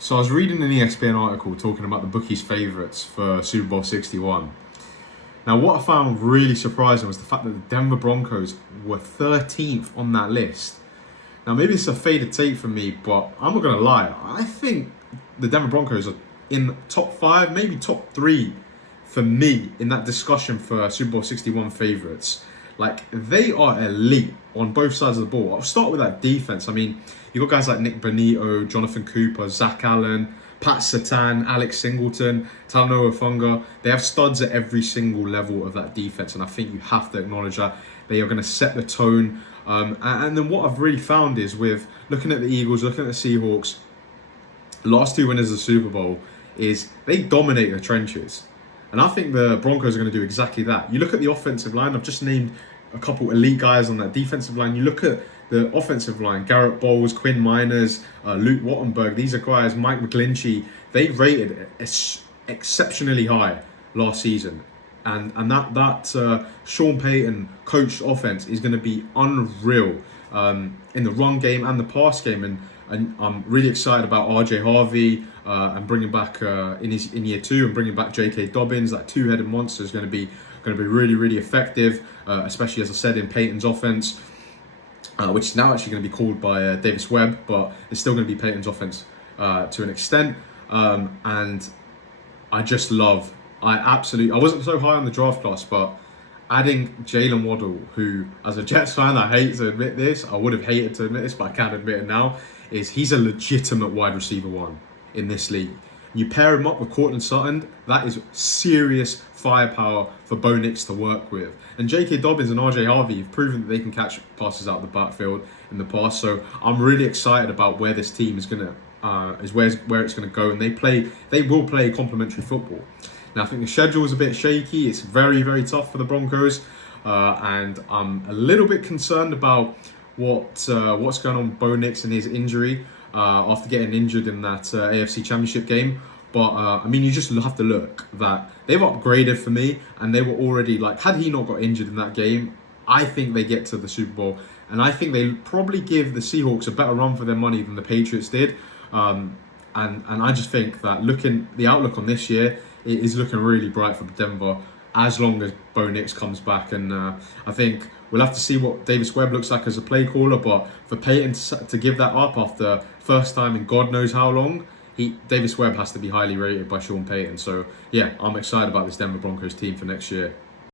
So I was reading an ESPN article talking about the bookies' favourites for Super Bowl 61. Now, what I found really surprising was the fact that the Denver Broncos were 13th on that list. Now, maybe it's a faded take from me, but I'm not going to lie. I think the Denver Broncos are in top 5, maybe top 3 for me in that discussion for Super Bowl 61 favourites. Like, they are elite on both sides of the ball. I'll start with that defense. I mean, you've got guys like Nick Bonito, Jonathan Cooper, Zach Allen, Pat Satan, Alex Singleton, Talanoa Funga. They have studs at every single level of that defense, and I think you have to acknowledge that. They are going to set the tone. And then what I've really found is, with looking at the Eagles, looking at the Seahawks, last 2 winners of the Super Bowl, is they dominate the trenches. And I think the Broncos are going to do exactly that. You look at the offensive line. I've just named a couple elite guys on that defensive line. You look at the offensive line, Garrett Bowles, Quinn Miners, Luke Wattenberg. These are guys, Mike McGlinchey. They rated exceptionally high last season. And that Sean Payton coached offense is going to be unreal in the run game and the pass game. And I'm really excited about RJ Harvey and bringing back in year 2 and bringing back J.K. Dobbins. That two-headed monster is going to be really, really effective, especially, as I said, in Peyton's offense, which is now actually going to be called by Davis Webb, but it's still going to be Peyton's offense to an extent. And I just love, I wasn't so high on the draft class, but adding Jalen Waddle, who, as a Jets fan, I hate to admit this, I would have hated to admit this, but I can't admit it now, is he's a legitimate wide receiver 1 in this league. You pair him up with Courtland Sutton, that is serious firepower for Bo Nix to work with. And J.K. Dobbins and R.J. Harvey have proven that they can catch passes out of the backfield in the past. So I'm really excited about where this team is going to, where it's going to go. And they will play complementary football. Now, I think the schedule is a bit shaky. It's very, very tough for the Broncos. And I'm a little bit concerned about what's going on with Bo Nix and his injury after getting injured in that AFC Championship game. But, I mean, you just have to look that they've upgraded for me, and they were already, like, had he not got injured in that game, I think they get to the Super Bowl. And I think they probably give the Seahawks a better run for their money than the Patriots did. And I just think that the outlook on this year, it is looking really bright for Denver as long as Bo Nix comes back. And I think we'll have to see what Davis Webb looks like as a play caller. But for Peyton to give that up after first time in God knows how long, Davis Webb has to be highly rated by Sean Payton. So, yeah, I'm excited about this Denver Broncos team for next year.